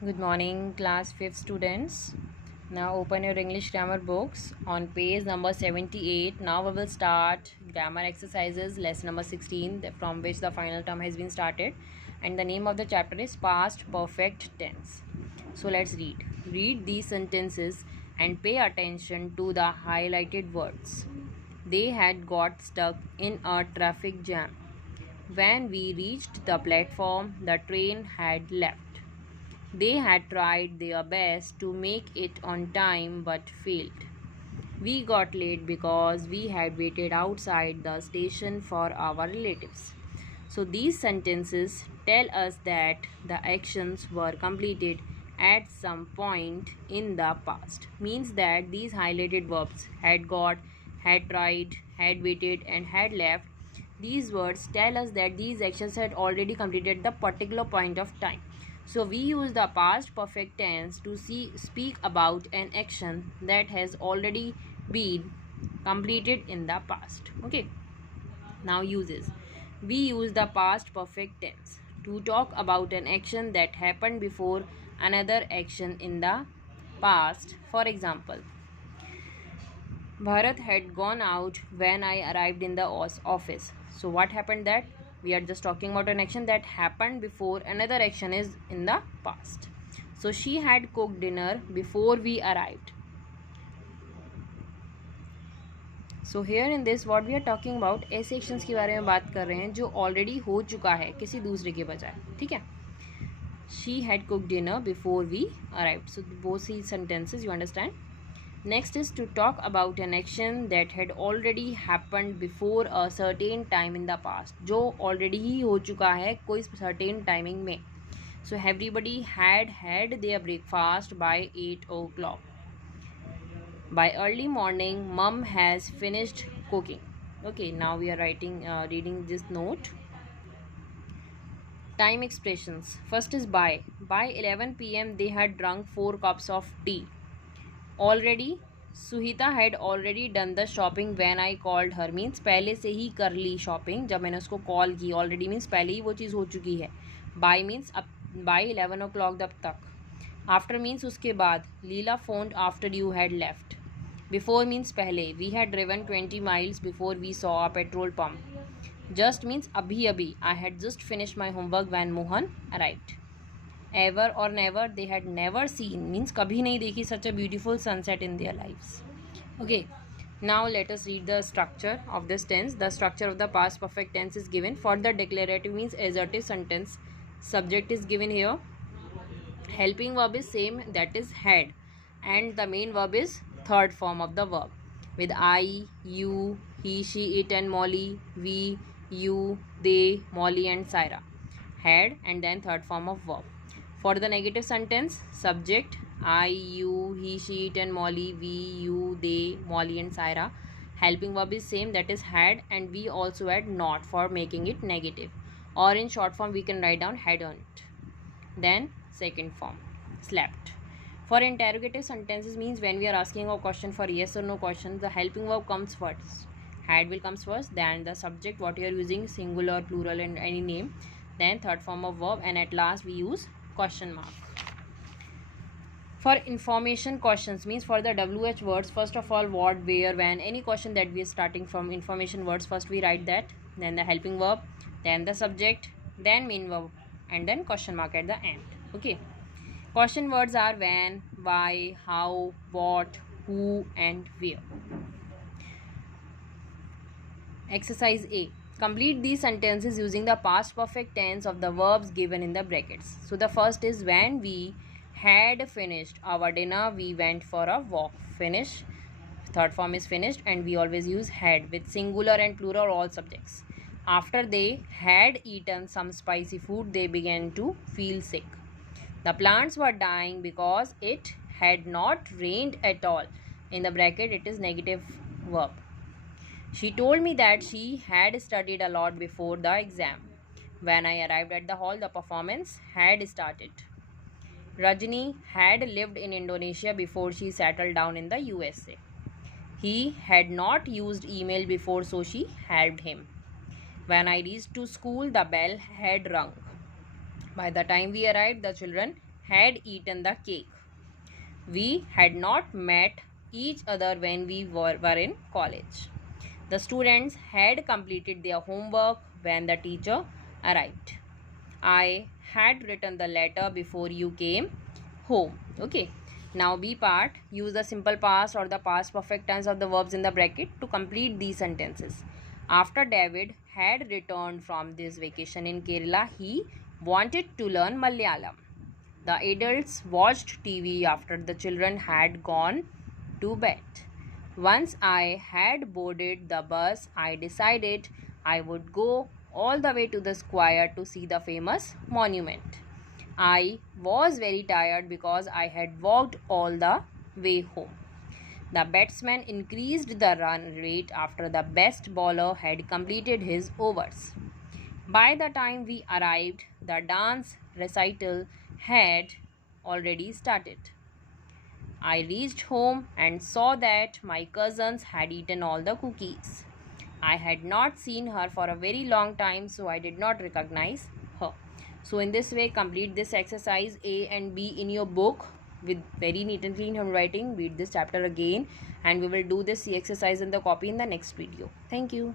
Good morning, class 5th students. Now open your English grammar books on page number 78. Now we will start grammar exercises, lesson number 16, from which the final term has been started. And the name of the chapter is Past Perfect Tense. So let's read. Read these sentences and pay attention to the highlighted words. They had got stuck in a traffic jam. When we reached the platform, the train had left. They had tried their best to make it on time but failed. We got late because we had waited outside the station for our relatives. So these sentences tell us that the actions were completed at some point in the past. Means that these highlighted verbs had got, had tried, had waited and had left. These words tell us that these actions had already completed the particular point of time. So we use the past perfect tense to speak about an action that has already been completed in the past. Okay. Now uses. We use the past perfect tense to talk about an action that happened before another action in the past. For example, Bharat had gone out when I arrived in the office. So what happened that we are just talking about an action that happened before another action is in the past. So she had cooked dinner before we arrived. So here in this what we are talking about ऐसे actions के बारे में बात कर रहे हैं जो already हो चुका है किसी दूसरे के बजाय. ठीक है. She had cook dinner before we arrived. So both these sentences you understand. Next is to talk about an action that had already happened before a certain time in the past. जो already ही हो चुका है कोई certain timing में. So everybody had their breakfast by 8 o'clock. By early morning, mom has finished cooking. Okay, now we are reading this note. Time expressions. First is by. By 11 p.m. they had drunk 4 cups of tea. Already, Suhita had already done the shopping when I called her. Means पहले से ही कर ली shopping जब मैंने उसको call की. Already means पहले ही वो चीज़ हो चुकी है. By means अब by 11 o'clock तब तक. After means उसके बाद. Leela phoned after you had left. Before means पहले. We had driven 20 miles before we saw a petrol pump. Just means अभी अभी. I had just finished my homework when Mohan arrived. Ever or never, they had never seen means कभी नहीं देखी such a beautiful sunset in their lives. Okay. Now let us read the structure of this tense. The structure of the past perfect tense is given. For the declarative means assertive sentence, subject is given here. Helping verb is same, that is had, and the main verb is third form of the verb with I, you, he, she, it and Molly, we, you, they, Molly and Syra. Had and then third form of verb. For the negative sentence, subject I, you, he, she, it and Molly, we, you, they, Molly and Syra. Helping verb is same, that is had, and we also add not for making it negative. Or in short form we can write down hadn't. Then second form, slept. For interrogative sentences means when we are asking a question for yes or no question, the helping verb comes first. Had will comes first, then the subject what you are using, singular, plural and any name, then third form of verb, and at last we use question mark. For information questions means for the WH words, first of all what, where, when, any question that we are starting from information words, first we write that, then the helping verb, then the subject, then main verb, and then question mark at the end. Okay. Question words are when, why, how, what, who and where. Exercise A. Complete these sentences using the past perfect tense of the verbs given in the brackets. So the first is when we had finished our dinner, we went for a walk. Finish. Third form is finished and we always use had with singular and plural all subjects. After they had eaten some spicy food, they began to feel sick. The plants were dying because it had not rained at all. In the bracket, it is negative verb. She told me that she had studied a lot before the exam. When I arrived at the hall, the performance had started. Rajni had lived in Indonesia before she settled down in the USA. He had not used email before, so she helped him. When I reached to school, the bell had rung. By the time we arrived, the children had eaten the cake. We had not met each other when we were in college. The students had completed their homework when the teacher arrived. I had written the letter before you came home. Okay. Now B part, use the simple past or the past perfect tense of the verbs in the bracket to complete these sentences. After David had returned from this vacation in Kerala, he wanted to learn Malayalam. The adults watched TV after the children had gone to bed. Once I had boarded the bus, I decided I would go all the way to the square to see the famous monument. I was very tired because I had walked all the way home. The batsman increased the run rate after the best bowler had completed his overs. By the time we arrived, the dance recital had already started. I reached home and saw that my cousins had eaten all the cookies. I had not seen her for a very long time, so I did not recognize her. So in this way, complete this exercise A and B in your book with very neat and clean handwriting. Read this chapter again, and we will do this exercise in the copy in the next video. Thank you.